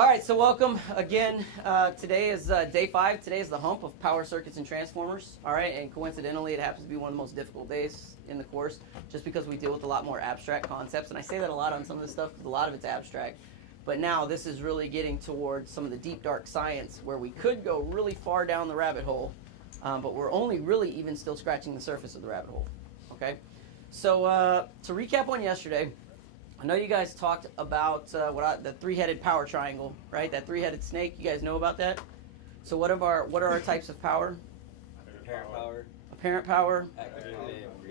All right, so welcome again. Today is day 5. Today is the hump of power circuits and transformers. All right, and coincidentally, it happens to be one of the most difficult days in the course, just because we deal with a lot more abstract concepts. And I say that a lot on some of this stuff because a lot of it's abstract. But now this is really getting towards some of the deep, dark science where we could go really far down the rabbit hole, but we're only really even still scratching the surface of the rabbit hole. Okay, so to recap on yesterday. I know you guys talked about the three-headed power triangle, right? That three-headed snake. You guys know about that? So what are our types of power? Apparent power. Apparent power.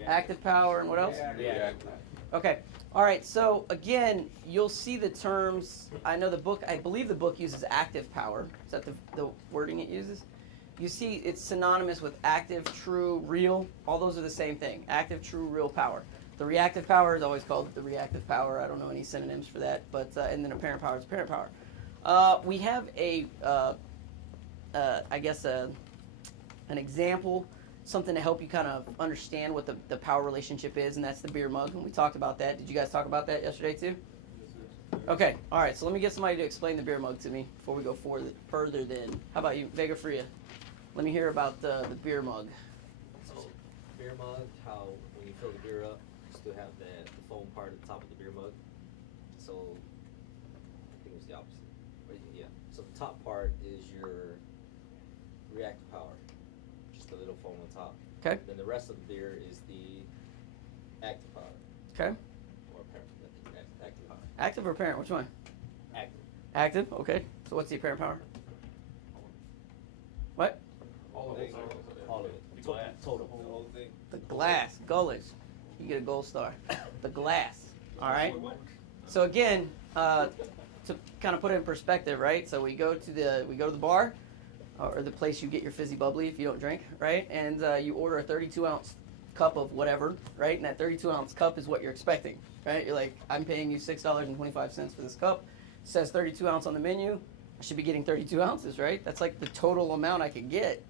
Active power, and what else? Reactive. Okay. All right. So again, you'll see the terms. I know the book. I believe the book uses active power. Is that the wording it uses? You see, it's synonymous with active, true, real. All those are the same thing. Active, true, real power. The reactive power is always called the reactive power. I don't know any synonyms for that, but and then apparent power is apparent power. We have I guess an example, something to help you kind of understand what the power relationship is, and that's the beer mug. And we talked about that. Did you guys talk about that yesterday too? Okay. All right. So let me get somebody to explain the beer mug to me before we go further. Then, how about you, Vega Fria? Let me hear about the beer mug. So, beer mug, how when you fill the beer up, still have the foam part at the top of the beer mug. So I think it was the opposite. But yeah. So the top part is your reactive power. Just a little foam on top. Okay. Then the rest of the beer is the active power. Okay. Or apparent. Active power. Active or apparent? Which one? Active. Active. Okay. So what's the apparent power? What? All of it. All of it. Total. The glass. Gullers. You get a gold star. The glass. All right. So again, to kind of put it in perspective, right? So we go to the bar, or the place you get your fizzy bubbly if you don't drink, right? And you order a 32-ounce cup of whatever, right? And that 32-ounce cup is what you're expecting, right? You're like, I'm paying you $6.25 for this cup. It says 32 ounce on the menu. I should be getting 32 ounces, right? That's like the total amount I could get.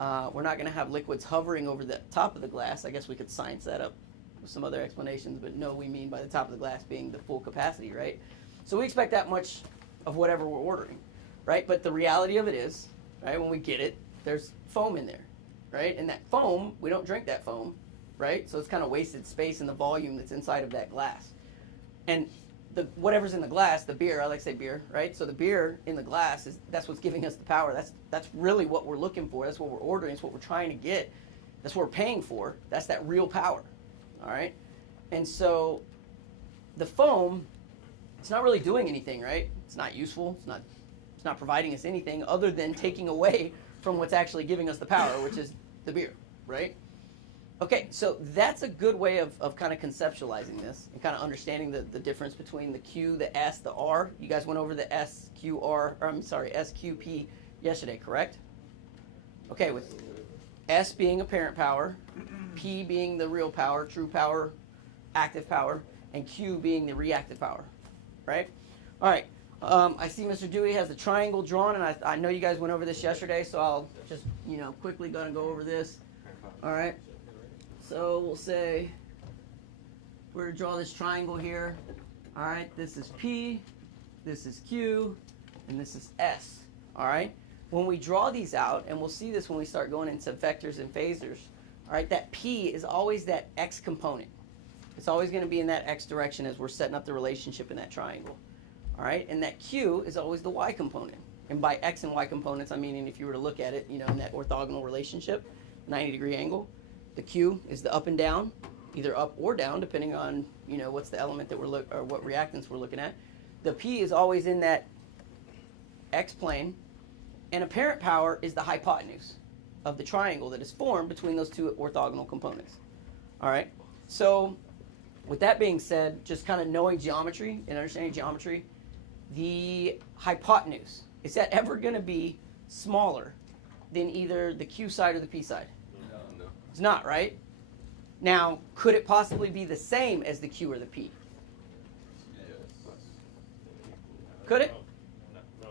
We're not going to have liquids hovering over the top of the glass. I guess we could science that up with some other explanations, but no, we mean by the top of the glass being the full capacity, right? So we expect that much of whatever we're ordering, right? But the reality of it is, right, when we get it, there's foam in there, right? And that foam, we don't drink that foam, right? So it's kind of wasted space in the volume that's inside of that glass. And whatever's in the glass, the beer, I like to say beer, right? So the beer in the glass, that's what's giving us the power. That's really what we're looking for. That's what we're ordering. It's what we're trying to get. That's what we're paying for. That's that real power, all right? And so the foam, it's not really doing anything, right? It's not useful. It's not providing us anything other than taking away from what's actually giving us the power, which is the beer, right? Okay, so that's a good way of kind of conceptualizing this and kind of understanding the difference between the Q, the S, the R. You guys went over the SQP yesterday, correct? Okay, with S being apparent power, P being the real power, true power, active power, and Q being the reactive power, right? All right, I see Mr. Dewey has a triangle drawn, and I know you guys went over this yesterday, so I'll just, quickly gonna go over this. All right. So we'll say we're to draw this triangle here. All right, this is P, this is Q, and this is S. All right. When we draw these out, and we'll see this when we start going into vectors and phasors, all right, that P is always that X component. It's always going to be in that X direction as we're setting up the relationship in that triangle. All right, and that Q is always the Y component. And by X and Y components, I mean if you were to look at it, in that orthogonal relationship, 90-degree angle. The Q is the up and down, either up or down, depending on what's the element that or what reactance we're looking at. The P is always in that X plane, and apparent power is the hypotenuse of the triangle that is formed between those two orthogonal components. All right. So, with that being said, just kind of knowing geometry and understanding geometry, the hypotenuse, is that ever going to be smaller than either the Q side or the P side? It's not, right? Now, could it possibly be the same as the Q or the P? Yes. Could it? No.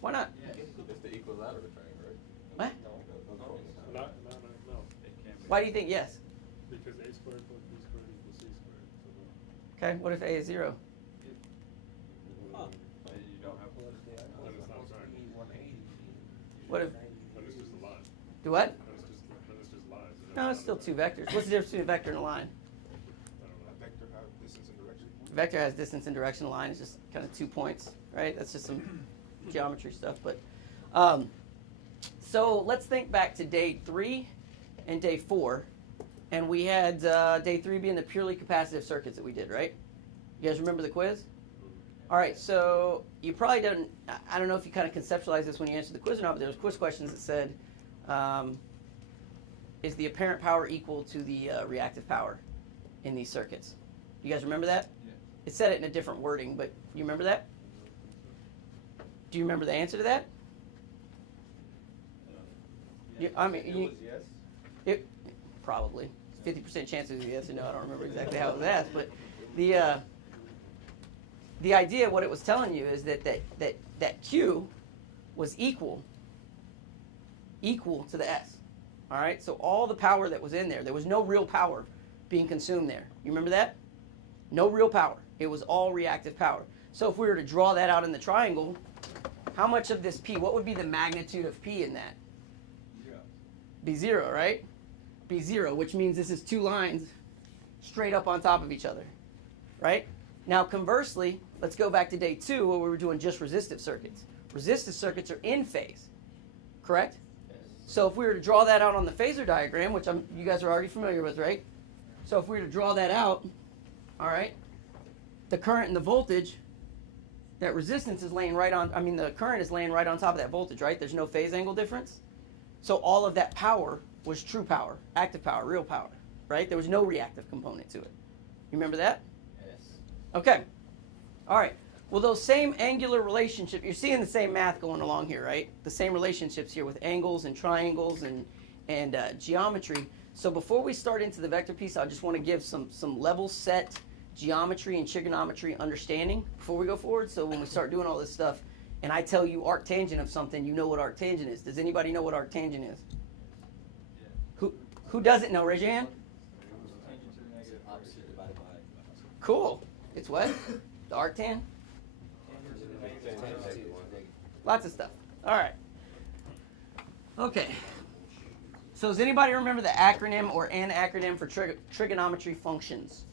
Why not? It's the equilateral triangle, What? right? No. Why do you think yes? Because A squared plus B squared equals C squared. So no. Okay, what if A is 0? Huh. You don't have What if, But it's just a line. do what? Then it's just lines. No, it's still two vectors. What's the difference between a vector and a line? I don't know. A vector have distance and direction. Vector has distance and direction. A line is just kind of 2 points, right? That's just some geometry stuff. But so let's think back to day 3 and day 4, and we had day 3 being the purely capacitive circuits that we did, right? You guys remember the quiz? All right, so you probably don't. I don't know if you kind of conceptualize this when you answered the quiz or not, but there was quiz questions that said, is the apparent power equal to the reactive power in these circuits? You guys remember that? Yeah. It said it in a different wording, but you remember that? Do you remember the answer to that? I mean, It was yes. it probably 50% chance of yes or no. I don't remember exactly how it was asked, but the idea, what it was telling you, is that Q was equal to the S. All right, so all the power that was in there was no real power being consumed there. You remember that? No real power. It was all reactive power. So if we were to draw that out in the triangle, how much of this P, what would be the magnitude of P in that? Yeah. Be 0, right? Be 0, which means this is two lines straight up on top of each other, right? Now, conversely, let's go back to day 2 where we were doing just resistive circuits. Resistive circuits are in phase, correct? Yes. So if we were to draw that out on the phasor diagram, which you guys are already familiar with, right? So if we were to draw that out, all right, the current and the voltage, that resistance is laying right on, the current is laying right on top of that voltage, right? There's no phase angle difference. So all of that power was true power, active power, real power, right? There was no reactive component to it. You remember that? Yes. Okay. All right. Well, those same angular relationships, you're seeing the same math going along here, right? The same relationships here with angles and triangles and geometry. So before we start into the vector piece, I just want to give some level set geometry and trigonometry understanding before we go forward. So when we start doing all this stuff, and I tell you arctangent of something, you know what arctangent is. Does anybody know what arctangent is? Yeah. Who doesn't know? Raise your hand. Tangent to the negative. Opposite divided by. Cool. It's what? The arctan? Lots of stuff. All right. Okay. So does anybody remember the acronym or an acronym for trigonometry functions?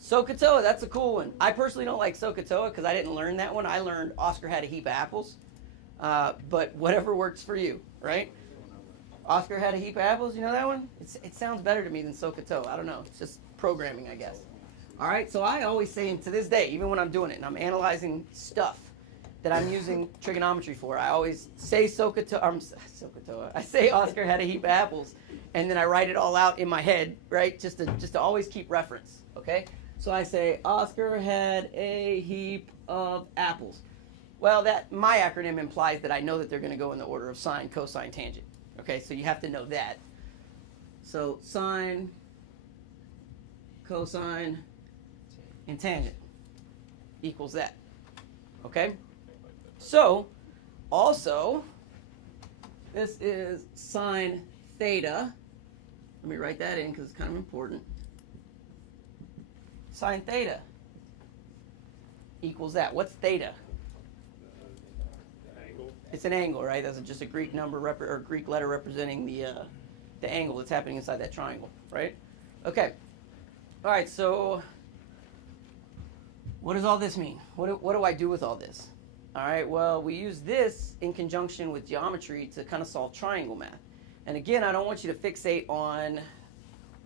SOHCAHTOA, that's a cool one. I personally don't like SOHCAHTOA because I didn't learn that one. I learned Oscar had a heap of apples. But whatever works for you, right? Oscar had a heap of apples, you know that one? It sounds better to me than SOHCAHTOA. I don't know. It's just programming, I guess. All right, so I always say, and to this day, even when I'm doing it and I'm analyzing stuff that I'm using trigonometry for, I always say SOHCAHTOA. I say Oscar had a heap of apples, and then I write it all out in my head, right? Just to always keep reference, okay? So I say Oscar had a heap of apples. Well, my acronym implies that I know that they're going to go in the order of sine, cosine, tangent. Okay, so you have to know that. So sine, cosine, and tangent equals that. Okay? So, also, this is sine theta. Let me write that in because it's kind of important. Sine theta equals that. What's theta? Angle. It's an angle, right? That's just a Greek number or Greek letter representing the angle that's happening inside that triangle, right? Okay. All right, so what does all this mean? What do I do with all this? All right, well, we use this in conjunction with geometry to kind of solve triangle math. And again, I don't want you to fixate on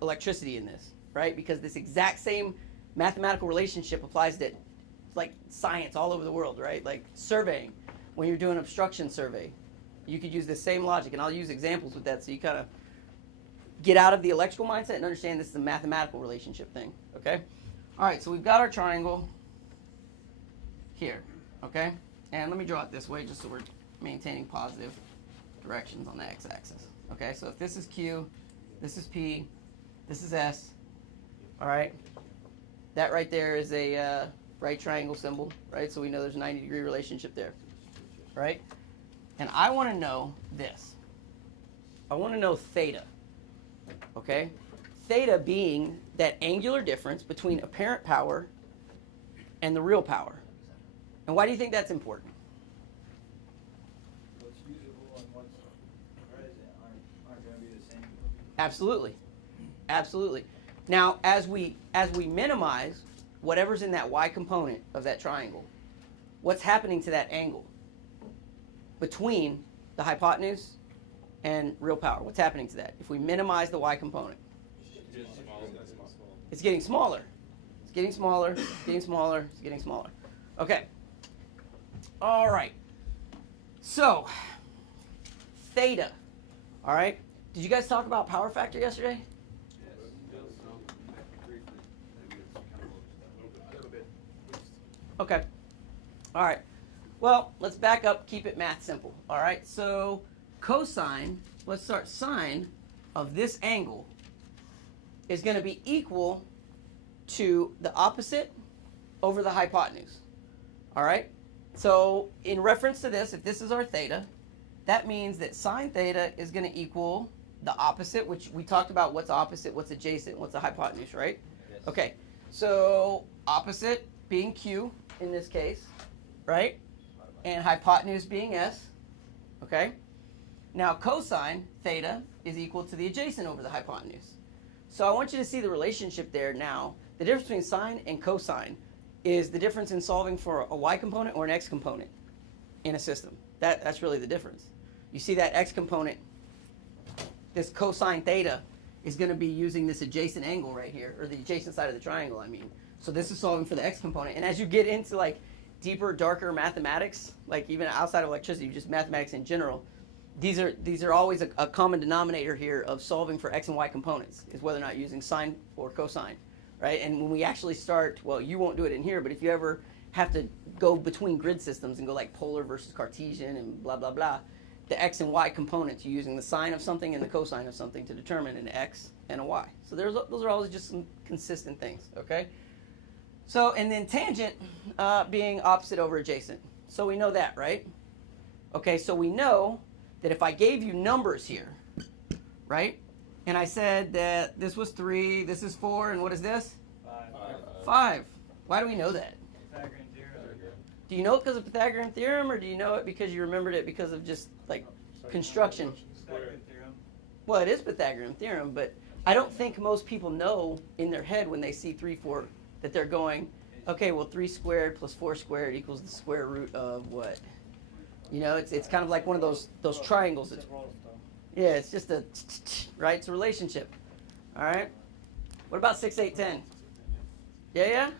electricity in this, right? Because this exact same mathematical relationship applies to like science all over the world, right? Like surveying. When you're doing obstruction survey, you could use the same logic, and I'll use examples with that so you kind of get out of the electrical mindset and understand this is a mathematical relationship thing, okay? All right, so we've got our triangle here, okay? And let me draw it this way just so we're maintaining positive directions on the x-axis, okay? So if this is Q, this is P, this is S, all right? That right there is a right triangle symbol, right? So we know there's a 90-degree relationship there, right? And I want to know this. I want to know theta, okay? Theta being that angular difference between apparent power and the real power. And why do you think that's important? What's usable on one Absolutely. Absolutely. Now, as we minimize whatever's in that y component of that triangle, what's happening to that angle between the hypotenuse and real power? What's happening to that? If we minimize the y component, it's getting smaller. It's getting smaller. It's getting smaller. It's getting smaller. Okay. All right. So, theta. All right. Did you guys talk about power factor yesterday? Okay. All right. Well, let's back up, keep it math simple. All right. So, cosine, let's start, sine of this angle is going to be equal to the opposite over the hypotenuse. All right? So, in reference to this, if this is our theta, that means that sine theta is going to equal the opposite, which we talked about what's opposite, what's adjacent, what's the hypotenuse, right? Yes. Okay. So, opposite being Q in this case, right? And hypotenuse being S. Okay? Now, cosine theta is equal to the adjacent over the hypotenuse. So I want you to see the relationship there now. The difference between sine and cosine is the difference in solving for a y component or an x component in a system. That's really the difference. You see that x component, this cosine theta, is going to be using this adjacent angle right here, or the adjacent side of the triangle, I mean. So this is solving for the x component. And as you get into like deeper, darker mathematics, like even outside of electricity, just mathematics in general, these are always a common denominator here of solving for x and y components, is whether or not using sine or cosine, right? And when we actually start, well, you won't do it in here, but if you ever have to go between grid systems and go like polar versus Cartesian and blah, blah, blah, the x and y components, you're using the sine of something and the cosine of something to determine an x and a y. So those are always just some consistent things, okay? So, and then tangent being opposite over adjacent. So we know that, right? Okay, so we know that if I gave you numbers here, right? And I said that this was 3, this is 4, and what is this? 5. Why do we know that? Pythagorean theorem. Do you know it because of Pythagorean theorem, or do you know it because you remembered it because of just like construction? Pythagorean theorem. Well, it is Pythagorean theorem, but I don't think most people know in their head when they see 3, 4 that they're going, okay, well 3 squared plus 4 squared equals the square root of what? You know, it's kind of like one of those triangles. Yeah, it's just a, right? It's a relationship. All right? What about 6, 8, 10? Yeah?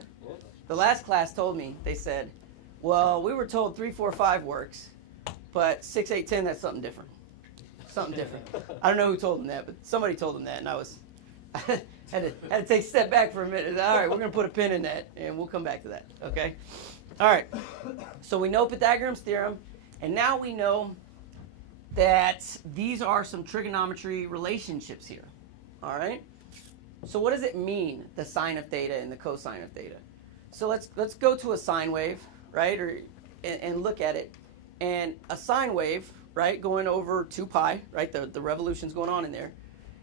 The last class told me, they said, well, we were told 3, 4, 5 works, but 6, 8, 10, that's something different. Something different. I don't know who told them that, but somebody told them that, and I was, had to take a step back for a minute. All right, we're going to put a pin in that, and we'll come back to that, okay? All right, so we know Pythagorean's theorem, and now we know that these are some trigonometry relationships here, all right? So what does it mean, the sine of theta and the cosine of theta? So let's go to a sine wave, right, and look at it. And a sine wave, right, going over 2 pi, right, the revolutions going on in there,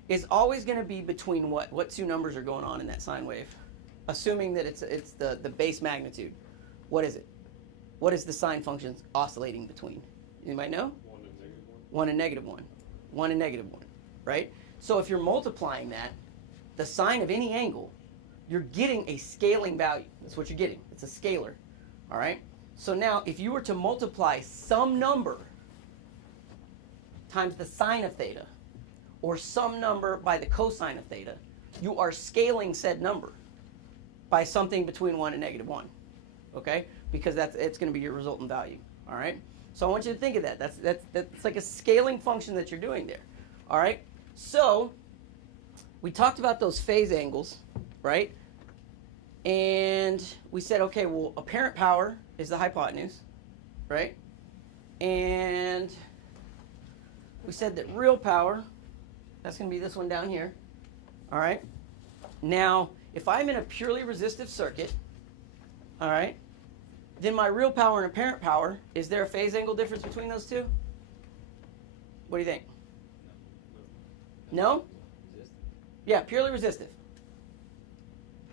is always going to be between what? What two numbers are going on in that sine wave? Assuming that it's the base magnitude. What is it? What is the sine function oscillating between? Anybody know? 1 and negative 1. 1 and negative 1, right? So if you're multiplying that, the sine of any angle, you're getting a scaling value. That's what you're getting. It's a scalar, all right? So now if you were to multiply some number times the sine of theta, or some number by the cosine of theta, you are scaling said number by something between 1 and negative 1, okay? Because it's going to be your resultant value, all right? So I want you to think of that. That's like a scaling function that you're doing there, all right? So we talked about those phase angles, right? And we said, okay, well, apparent power is the hypotenuse, right? And we said that real power, that's going to be this one down here, all right? Now, if I'm in a purely resistive circuit, all right, then my real power and apparent power, is there a phase angle difference between those two? What do you think? No? Yeah, purely resistive.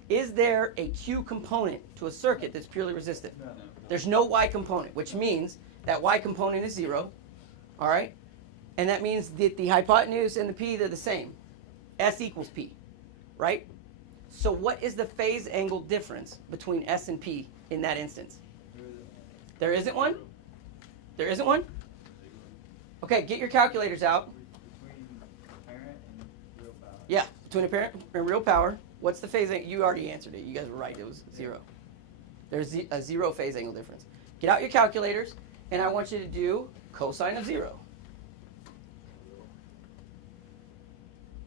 Is there a Q component to a circuit that's purely resistive? No. There's no Y component, which means that Y component is 0, all right? And that means that the hypotenuse and the P, they're the same. S equals P, right? So what is the phase angle difference between S and P in that instance? There isn't one? There isn't one? Okay, get your calculators out. Between apparent and real power. Yeah, between apparent and real power. What's the phase angle? You already answered it. You guys were right. It was 0. There's a 0 phase angle difference. Get out your calculators, and I want you to do cosine of 0.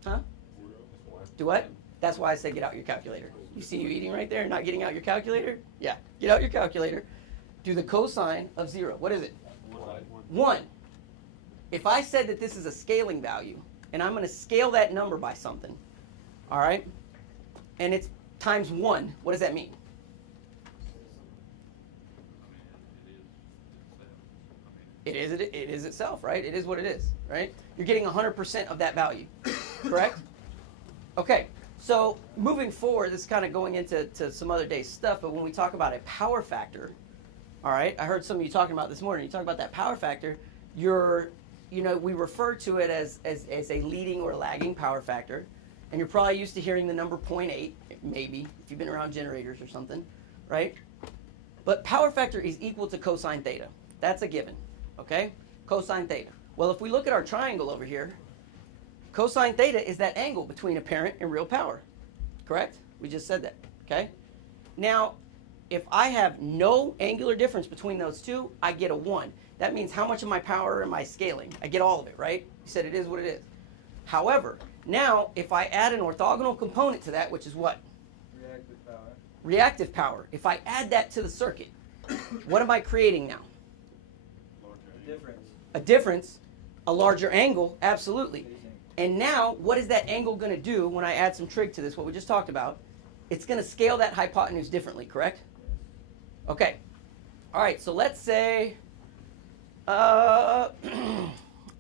Huh? Do what? That's why I said get out your calculator. You see you eating right there, not getting out your calculator? Yeah, get out your calculator. Do the cosine of 0. What is it? 1. If I said that this is a scaling value, and I'm going to scale that number by something, all right, and it's times 1, what does that mean? It is itself, right? It is what it is, right? You're getting 100% of that value, correct? Okay, so moving forward, this is kind of going into some other day's stuff, but when we talk about a power factor, all right, I heard some of you talking about this morning, you talk about that power factor, we refer to it as a leading or lagging power factor, and you're probably used to hearing the number 0.8, maybe, if you've been around generators or something, right? But power factor is equal to cosine theta. That's a given. Okay? Cosine theta. Well, if we look at our triangle over here, cosine theta is that angle between apparent and real power. Correct? We just said that. Okay? Now, if I have no angular difference between those two, I get a 1. That means how much of my power am I scaling? I get all of it, right? You said it is what it is. However, now, if I add an orthogonal component to that, which is what? Reactive power. Reactive power. If I add that to the circuit, what am I creating now? Difference. A difference, a larger angle, absolutely. Phase angle. And now, what is that angle going to do when I add some trig to this, what we just talked about? It's going to scale that hypotenuse differently, correct? Okay. All right, so let's say,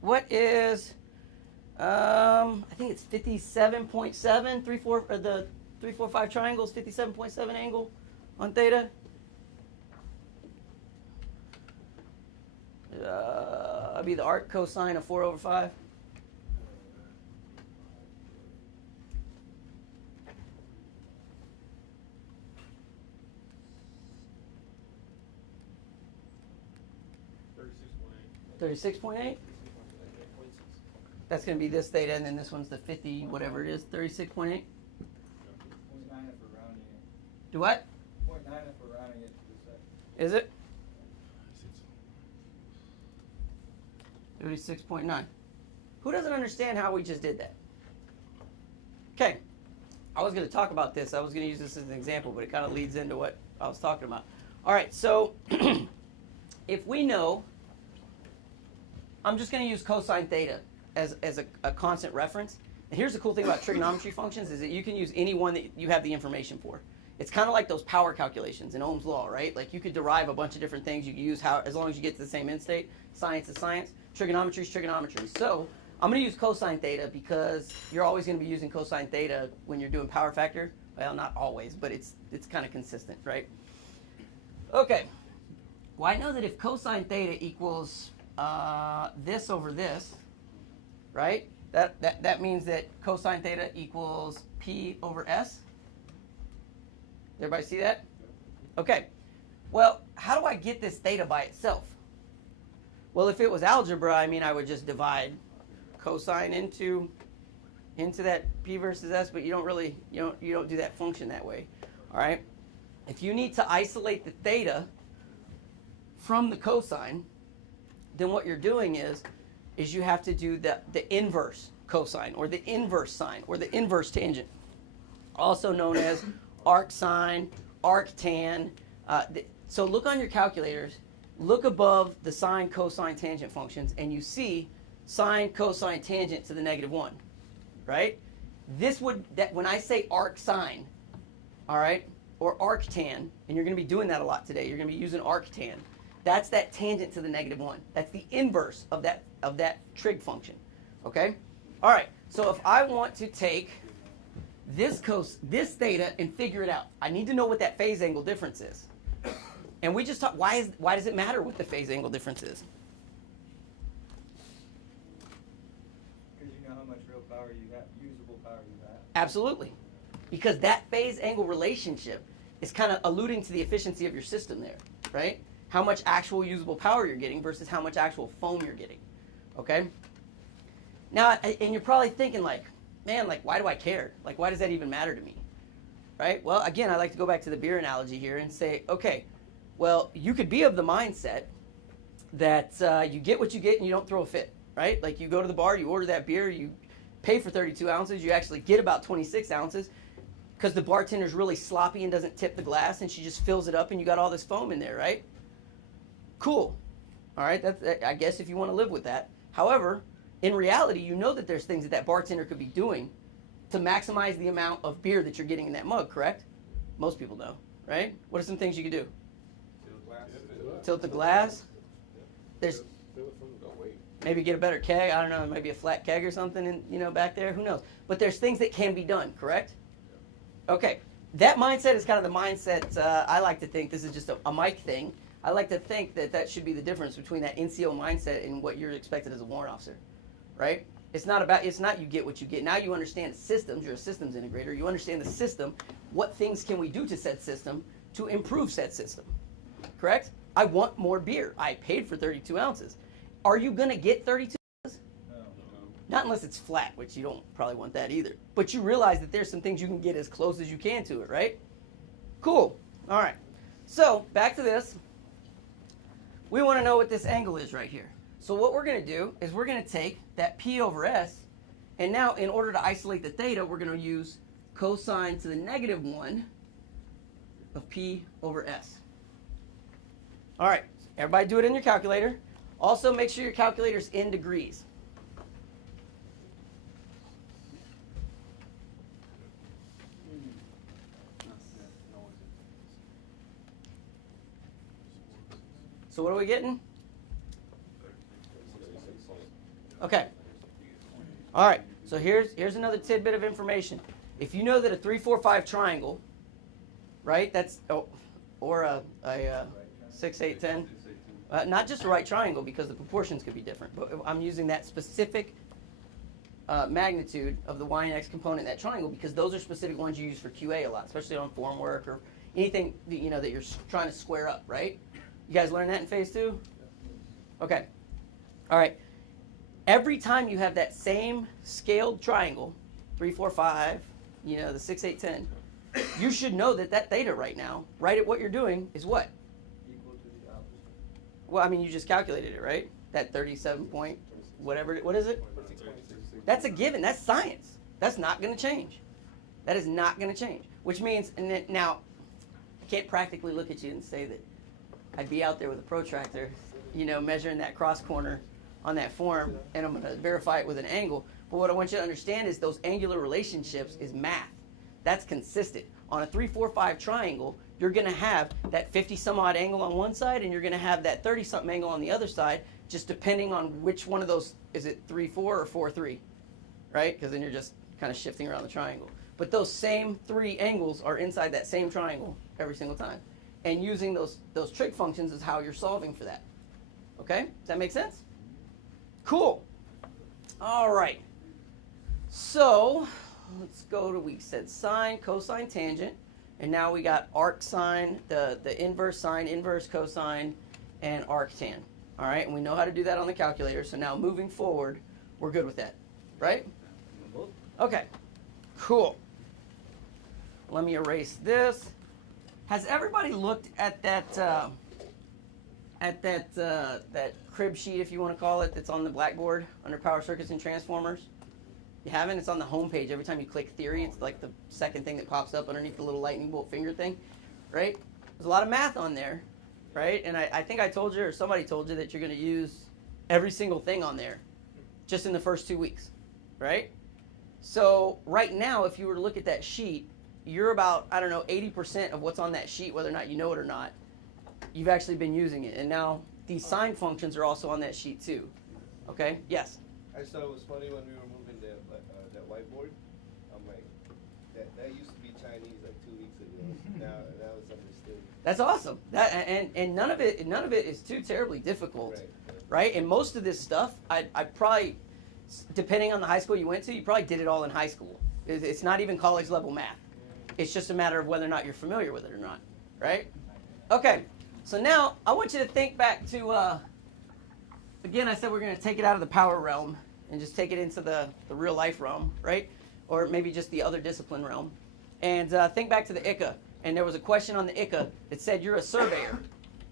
what is, I think it's 57.7, the 3, 4, 5 triangles, 57.7 angle on theta. That'd be the arc cosine of 4 over 5. $36.8. That's going to be this theta, and then this one's the 50, whatever it is, 36.8. 0.9 if we're rounding it. Do what? 0.9 if we're rounding it to the second. Is it? 36.9. Who doesn't understand how we just did that? Okay. I was going to talk about this. I was going to use this as an example, but it kind of leads into what I was talking about. All right, so if we know, I'm just going to use cosine theta as a constant reference. And here's the cool thing about trigonometry functions is that you can use any one that you have the information for. It's kind of like those power calculations in Ohm's law, right? Like you could derive a bunch of different things. You can use as long as you get to the same end state. Science is science. Trigonometry is trigonometry. So I'm going to use cosine theta because you're always going to be using cosine theta when you're doing power factor. Well, not always, but it's kind of consistent, right? Okay. Well, I know that if cosine theta equals this over this, right? That means that cosine theta equals P over S. Everybody see that? Okay. Well, how do I get this theta by itself? Well, if it was algebra, I mean, I would just divide cosine into that P versus S, but you don't really, you don't do that function that way. All right? If you need to isolate the theta from the cosine, then what you're doing is you have to do the inverse cosine or the inverse sine or the inverse tangent, also known as arc sine, arc tan. So look on your calculators, look above the sine, cosine, tangent functions, and you see sine, cosine, tangent to the -1, right? When I say arc sine, all right, or arc tan, and you're going to be doing that a lot today, you're going to be using arc tan. That's that tangent to the -1. That's the inverse of that trig function, okay? All right, so if I want to take this theta and figure it out, I need to know what that phase angle difference is. And we just talked, why does it matter what the phase angle difference is? Because you know how much real power you got, usable power you got. Absolutely. Because that phase angle relationship is kind of alluding to the efficiency of your system there, right? How much actual usable power you're getting versus how much actual foam you're getting, okay? Now, and you're probably thinking like, man, like, why do I care? Like, why does that even matter to me, right? Well, again, I like to go back to the beer analogy here and say, okay, well, you could be of the mindset that you get what you get and you don't throw a fit, right? Like, you go to the bar, you order that beer, you pay for 32 ounces, you actually get about 26 ounces because the bartender's really sloppy and doesn't tip the glass and she just fills it up and you got all this foam in there, right? Cool. All right, that's, I guess if you want to live with that. However, in reality, you know that there's things that that bartender could be doing to maximize the amount of beer that you're getting in that mug, correct? Most people know, right? What are some things you could do? Tilt the glass. There's maybe get a better keg. I don't know, maybe a flat keg or something, in, back there. Who knows? But there's things that can be done, correct? Okay, that mindset is kind of the mindset. I like to think this is just a Mike thing. I like to think that that should be the difference between that NCO mindset and what you're expected as a warrant officer, right? It's not you get what you get. Now you understand systems. You're a systems integrator. You understand the system. What things can we do to said system to improve said system, correct? I want more beer. I paid for 32 ounces. Are you going to get 32 ounces? No. Not unless it's flat, which you don't probably want that either. But you realize that there's some things you can get as close as you can to it, right? Cool. All right. So back to this. We want to know what this angle is right here. So what we're going to do is we're going to take that P over S, and now in order to isolate the theta, we're going to use cosine to the -1 of P over S. All right, everybody do it in your calculator. Also make sure your calculator's in degrees. So what are we getting? Okay. All right. So here's another tidbit of information. If you know that a 3-4-5 triangle, right? That's or a 6-8-10. Not just a right triangle because the proportions could be different. But I'm using that specific magnitude of the y and x component in that triangle because those are specific ones you use for QA a lot, especially on form work or anything that you're trying to square up, right? You guys learn that in phase 2? Okay. All right. Every time you have that same scaled triangle, 3-4-5, the 6-8-10, you should know that theta right now, right at what you're doing, is what? Equal to the opposite. Well, I mean, you just calculated it, right? That 37 point, whatever, what is it? That's a given. That's science. That's not going to change. That is not going to change. Which means, and then, now, I can't practically look at you and say that I'd be out there with a protractor, measuring that cross corner on that form, and I'm going to verify it with an angle. But what I want you to understand is those angular relationships is math. That's consistent. On a 3-4-5 triangle, you're going to have that 50-some-odd angle on one side, and you're going to have that 30-something angle on the other side, just depending on which one of those, is it 3-4 or 4-3, right? Because then you're just kind of shifting around the triangle. But those same 3 angles are inside that same triangle every single time. And using those trig functions is how you're solving for that. Okay? Does that make sense? Cool. All right. So let's go to, we said sine, cosine, tangent. And now we got arc sine, the inverse sine, inverse cosine, and arc tan. All right? And we know how to do that on the calculator. So now moving forward, we're good with that. Right? Okay. Cool. Let me erase this. Has everybody looked at that that crib sheet, if you want to call it, that's on the blackboard under power circuits and transformers? You haven't? It's on the home page. Every time you click theory, it's like the second thing that pops up underneath the little lightning bolt finger thing, right? There's a lot of math on there, right? And I think I told you, or somebody told you, that you're going to use every single thing on there just in the first 2 weeks, right? So right now, if you were to look at that sheet, you're about, 80% of what's on that sheet, whether or not you know it or not, you've actually been using it. And now these sine functions are also on that sheet too. Okay? Yes? I just thought it was funny when we were moving that whiteboard. I'm like, that used to be Chinese like 2 weeks ago. Now it's understood. That's awesome. And none of it is too terribly difficult, right? And most of this stuff, I probably, depending on the high school you went to, you probably did it all in high school. It's not even college level math. It's just a matter of whether or not you're familiar with it or not, right? Okay, so now I want you to think back to, again, I said we're going to take it out of the power realm and just take it into the real life realm, right? Or maybe just the other discipline realm. And think back to the ICA. And there was a question on the ICA that said you're a surveyor,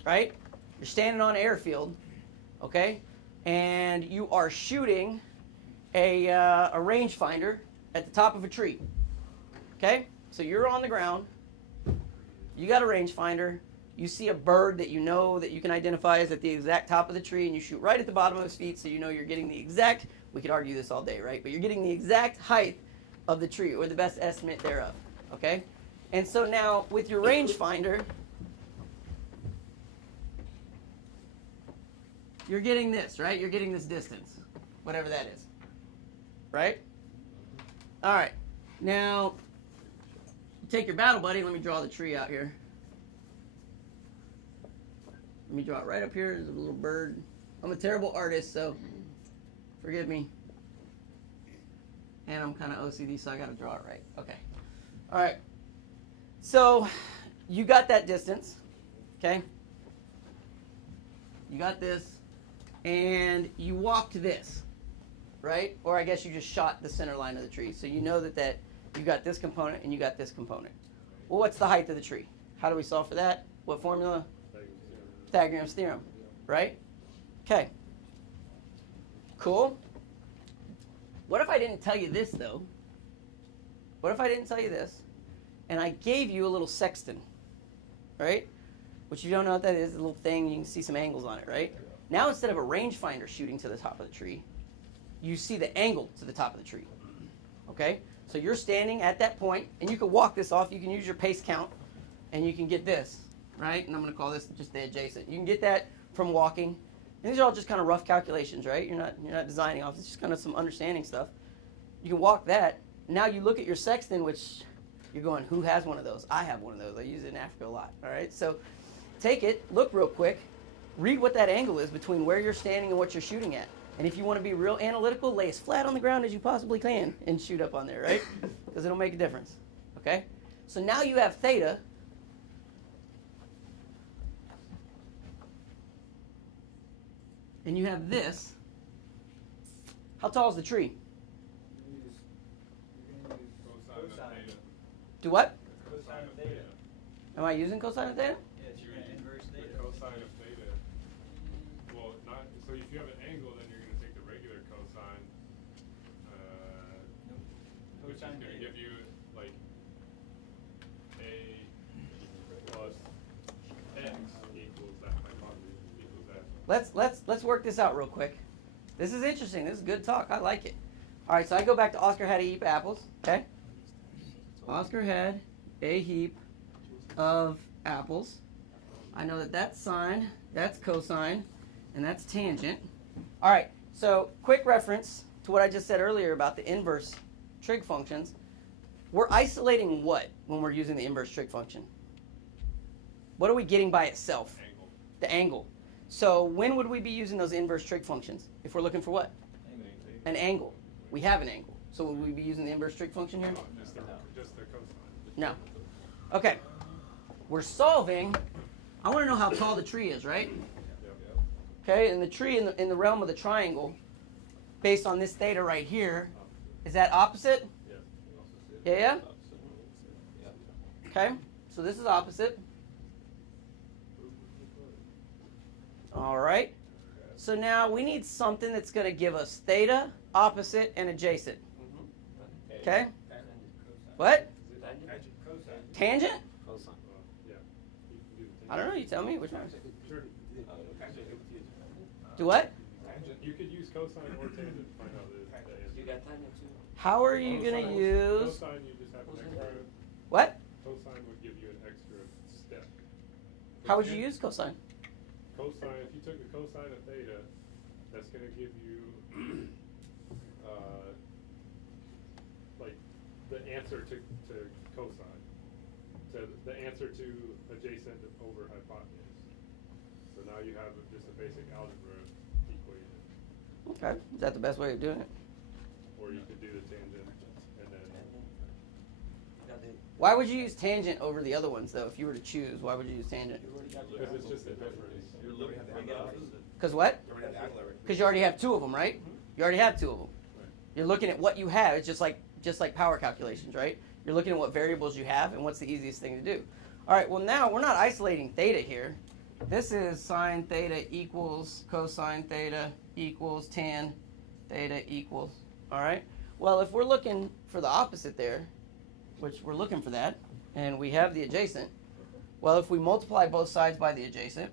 right? You're standing on an airfield, okay? And you are shooting a rangefinder at the top of a tree, okay? So you're on the ground. You got a rangefinder. You see a bird that you know that you can identify as at the exact top of the tree, and you shoot right at the bottom of his feet, so you know you're getting the exact, we could argue this all day, right? But you're getting the exact height of the tree, or the best estimate thereof, okay? And so now, with your rangefinder, you're getting this, right? You're getting this distance, whatever that is, right? All right. Now, take your battle buddy. Let me draw the tree out here. Let me draw it right up here. There's a little bird. I'm a terrible artist, so forgive me. And I'm kind of OCD, so I got to draw it right. Okay. All right. So you got that distance, okay? You got this, and you walked this, right? Or I guess you just shot the center line of the tree. So you know that you got this component and you got this component. Well, what's the height of the tree? How do we solve for that? What formula? Pythagorean's theorem, right? Okay. Cool. What if I didn't tell you this, though? What if I didn't tell you this, and I gave you a little sextant, right? Which, if you don't know what that is, a little thing, you can see some angles on it, right? Now, instead of a rangefinder shooting to the top of the tree, you see the angle to the top of the tree, okay? So you're standing at that point, and you can walk this off. You can use your pace count, and you can get this, right? And I'm going to call this just the adjacent. You can get that from walking. And these are all just kind of rough calculations, right? You're not designing off. It's just kind of some understanding stuff. You can walk that. Now you look at your sextant, which you're going, who has one of those? I have one of those. I use it in Africa a lot, all right? So take it, look real quick, read what that angle is between where you're standing and what you're shooting at. And if you want to be real analytical, lay as flat on the ground as you possibly can and shoot up on there, right? Because it'll make a difference, okay? So now you have theta. And you have this. How tall is the tree? Cosine. Do what? Cosine of theta. Am I using cosine of theta? Yes, you're gonna inverse The theta. cosine of theta. Well, not so. If you have an angle, then you're going to take the regular cosine, which is Cosine going to theta. give you like a plus x equals that hypotenuse equals that. Let's work this out real quick. This is interesting. This is good talk. I like it. All right, so I go back to Oscar had a heap of apples. Okay. Oscar had a heap of apples. I know that that's sine, that's cosine, and that's tangent. All right. So quick reference to what I just said earlier about the inverse trig functions. We're isolating what when we're using the inverse trig function? What are we getting by itself? Angle. The angle. So when would we be using those inverse trig functions? If we're looking for what? An angle. We have an angle. So would we be using the inverse trig function here? No, just the cosine. No. Okay. We're solving. I want to know how tall the tree is, right? Yep. Okay, and the tree in the realm of the triangle, based on this theta right here, is that opposite? Yes. Yeah? Okay, so this is opposite. All right. So now we need something that's going to give us theta, opposite, and adjacent. Okay? What? Tangent? Cosine. Yeah. You can do the I don't know. You tell me. Which one? Sure. Do what? You could use cosine or tangent to find out the answer. You got tangent too? How are you going to use... Cosine, you just have an extra. What? Cosine would give you an extra step. How would you use cosine? Cosine, if you took the cosine of theta, that's going to give you like the answer to cosine, to the answer to adjacent over hypotenuse. So now you have just a basic algebra equation. Okay. Is that the best way of doing it? or you could do the tangent, and then Why would you use tangent over the other ones, though? If you were to choose, why would you use tangent? because it's just a difference. Because what? Because you already have two of them, right? You already have two of them. You're looking at what you have. It's just like power calculations, right? You're looking at what variables you have and what's the easiest thing to do. All right, well, now we're not isolating theta here. This is sine theta equals cosine theta equals tan theta equals. All right? Well, if we're looking for the opposite there, which we're looking for that, and we have the adjacent, well, if we multiply both sides by the adjacent,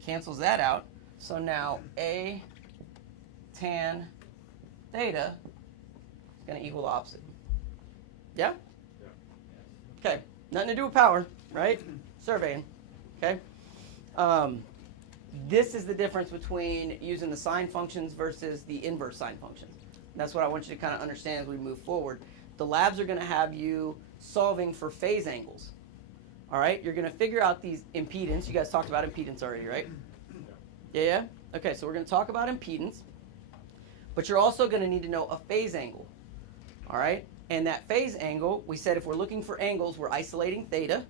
cancels that out. So now A tan theta is going to equal the opposite. Yeah? Okay. Nothing to do with power, right? Surveying. Okay? This is the difference between using the sine functions versus the inverse sine functions. And that's what I want you to kind of understand as we move forward. The labs are going to have you solving for phase angles. All right? You're going to figure out these impedance. You guys talked about impedance already, right? Yeah? Okay, so we're going to talk about impedance. But you're also going to need to know a phase angle. All right? And that phase angle, we said if we're looking for angles, we're isolating theta,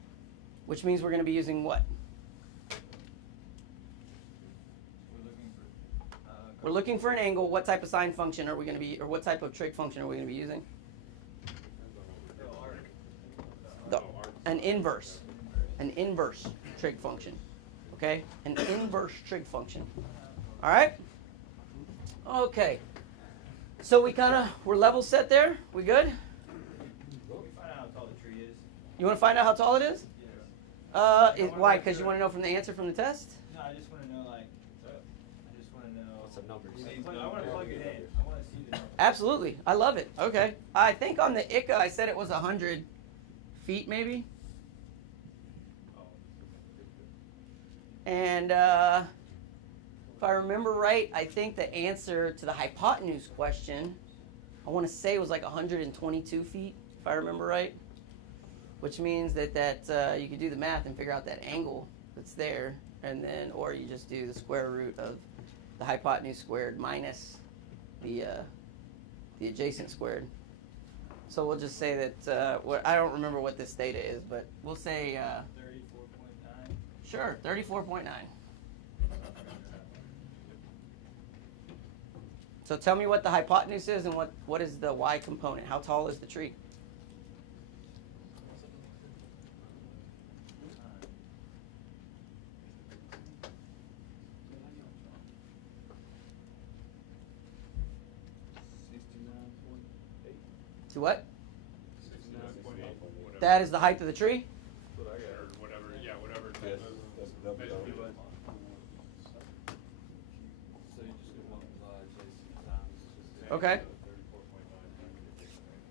which means we're going to be using what? We're looking for an angle. What type of sine function are we going to be, or what type of trig function are we going to be using? An inverse. An inverse trig function. Okay? An inverse trig function. All right? Okay. So we're level set there? We good? We find out how tall the tree is. You want to find out how tall it is? Yes. Why? Because you want to know from the answer from the test? No, I just want to know, like, What's the numbers? I want to plug it in. I want to see the numbers. Absolutely. I love it. Okay. I think on the ICA I said it was 100 feet maybe. And if I remember right, I think the answer to the hypotenuse question, I want to say it was like 122 feet, if I remember right. Which means that you could do the math and figure out that angle that's there, and then, or you just do the square root of the hypotenuse squared minus the adjacent squared. So we'll just say that, I don't remember what this theta is, but we'll say, 34.9. sure, 34.9. So tell me what the hypotenuse is and what is the y component. How tall is the tree? To what? 69.8, That is the height of the tree? or whatever, yeah, whatever type of measurement. Okay.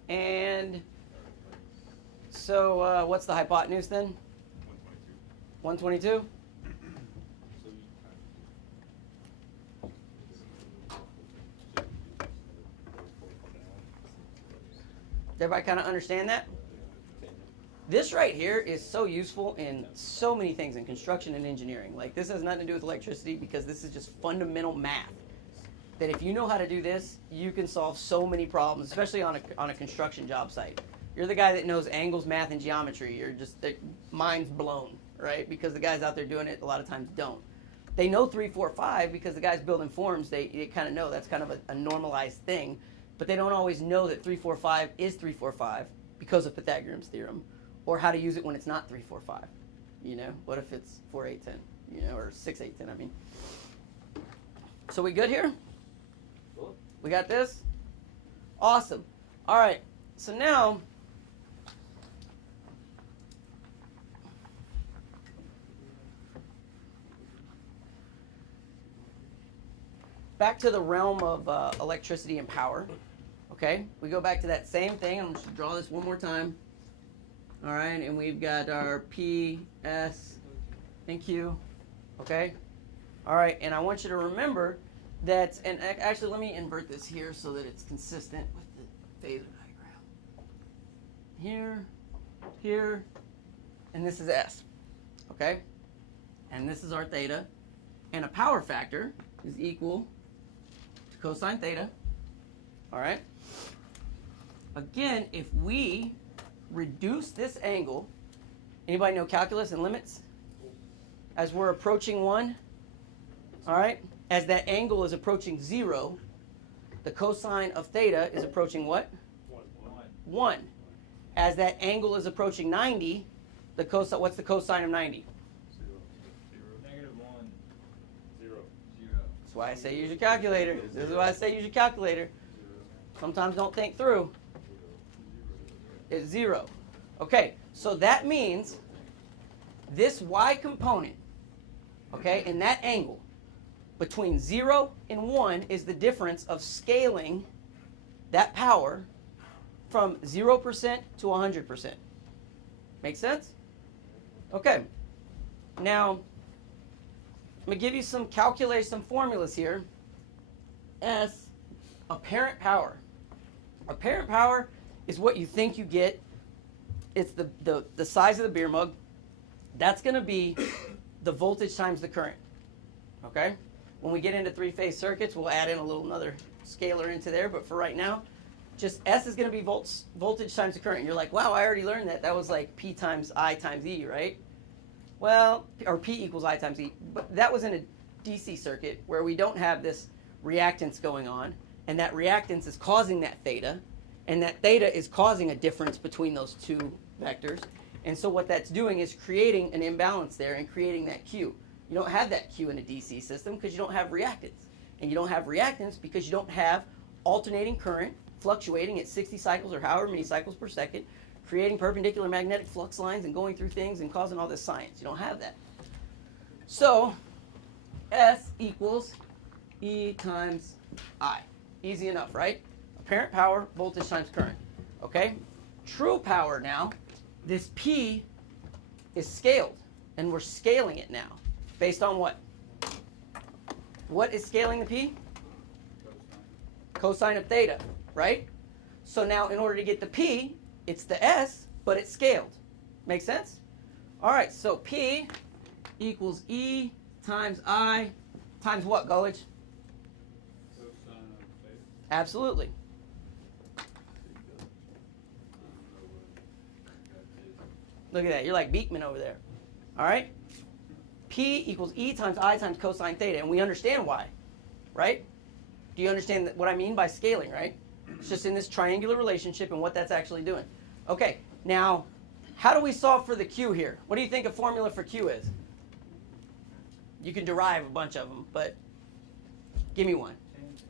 And so what's the hypotenuse then? 122. 122? Everybody kind of understand that? This right here is so useful in so many things in construction and engineering. Like, this has nothing to do with electricity because this is just fundamental math. That if you know how to do this, you can solve so many problems, especially on a construction job site. You're the guy that knows angles, math, and geometry. You're just, mind's blown, right? Because the guys out there doing it a lot of times don't. They know 3, 4, 5 because the guys building forms, they kind of know that's kind of a normalized thing. But they don't always know that 3, 4, 5 is 3, 4, 5 because of Pythagorean's theorem, or how to use it when it's not 3, 4, 5. You know, what if it's 4, 8, 10? You know, or 6, 8, 10. I mean. So we good here? Cool. We got this? Awesome. All right. So now, back to the realm of electricity and power. Okay, we go back to that same thing. I'm just going to draw this one more time. All right, and we've got our P, S, and Q. Okay? All right, and I want you to remember that, and actually let me invert this here so that it's consistent with the phasor diagram. Here, here, and this is S. Okay? And this is our theta. And a power factor is equal to cosine theta All right? Again, if we reduce this angle, anybody know calculus and limits? As we're approaching 1, all right? As that angle is approaching 0, the cosine of theta is approaching what? 1. As that angle is approaching 90, the cosine, what's the cosine of 90? -1. 0. That's why I say use your calculator. This is why I say use your calculator. Sometimes don't think through. It's 0. Okay, so that means this y component, okay, in that angle between 0 and 1 is the difference of scaling that power from 0% to 100%. Make sense? Okay. Now, I'm going to give you some calculation, some formulas here. S, apparent power. Apparent power is what you think you get. It's the size of the beer mug. That's going to be the voltage times the current. Okay? When we get into three-phase circuits, we'll add in another scalar into there. But for right now, just S is going to be voltage times the current. And you're like, wow, I already learned that. That was like P times I times E, right? Well, or P equals I times E. But that was in a DC circuit where we don't have this reactance going on. And that reactance is causing that theta. And that theta is causing a difference between those two vectors. And so what that's doing is creating an imbalance there and creating that Q. You don't have that Q in a DC system because you don't have reactance. And you don't have reactance because you don't have alternating current fluctuating at 60 cycles or however many cycles per second, creating perpendicular magnetic flux lines and going through things and causing all this science. You don't have that. So S equals E times I. Easy enough, right? Apparent power, voltage times current. Okay? True power now, this P is scaled, and we're scaling it now. Based on what? What is scaling the P? Cosine of theta, right? So now in order to get the P, it's the S, but it's scaled. Make sense? All right, so P equals E times I times what, Gullich? Absolutely. Look at that. You're like Beekman over there. All right? P equals E times I times cosine theta. And we understand why, right? Do you understand what I mean by scaling, right? It's just in this triangular relationship and what that's actually doing. Okay, now, how do we solve for the Q here? What do you think a formula for Q is? You can derive a bunch of them, but give me one. Tangent.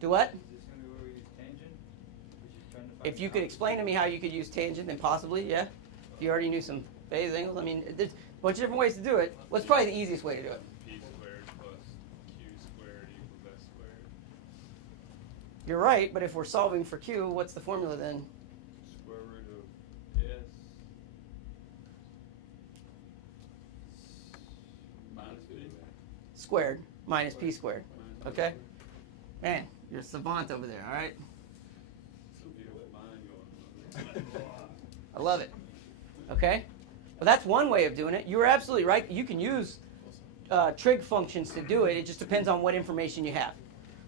Do what? Is this going to be where we use tangent? Which is trying to find If you could explain to me how you could use tangent, then possibly, yeah. If you already knew some phase angles, I mean, there's a bunch of different ways to do it. What's probably the easiest way to do it? P squared plus Q squared equals S squared. You're right, but if we're solving for Q, what's the formula then? Square root of S minus P. Squared minus P squared. Okay? Man, you're a savant over there, all right? Some beautiful mind going on. I love it. Okay? Well, that's one way of doing it. You were absolutely right. You can use trig functions to do it. It just depends on what information you have.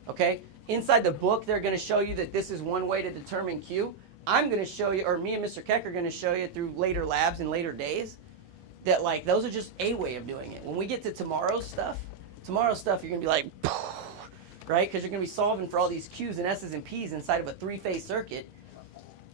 Okay? Inside the book, they're going to show you that this is one way to determine Q. I'm going to show you, or me and Mr. Keck are going to show you through later labs and later days, that like those are just a way of doing it. When we get to tomorrow's stuff, you're going to be like, right? Because you're going to be solving for all these Q's and S's and P's inside of a three-phase circuit.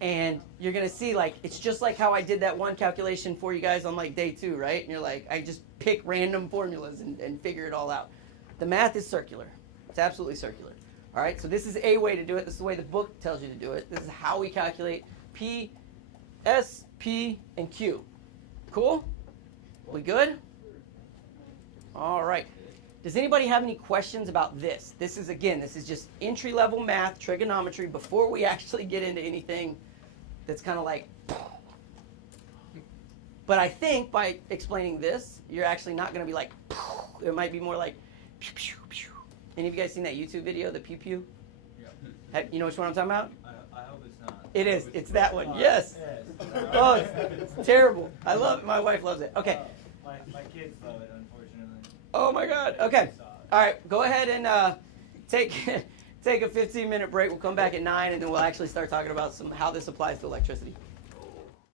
And you're going to see, like, it's just like how I did that one calculation for you guys on, like, day 2, right? And you're like, I just pick random formulas and figure it all out. The math is circular. It's absolutely circular. All right? So this is a way to do it. This is the way the book tells you to do it. This is how we calculate P, S, P, and Q. Cool? We good? All right. Does anybody have any questions about this? This is just entry-level math, trigonometry, before we actually get into anything that's kind of like... But I think by explaining this, you're actually not going to be like... It might be more like... Pew, pew, pew. Any of you guys seen that YouTube video, the pew pew? Yeah. You know which one I'm talking about? I hope it's not. It is. It's that one. Yes. Oh, it's terrible. I love it. My wife loves it. Okay. My kids love it, unfortunately. Oh my God. Okay. All right. Go ahead and take take a 15-minute break. We'll come back at 9, and then we'll actually start talking about how this applies to electricity.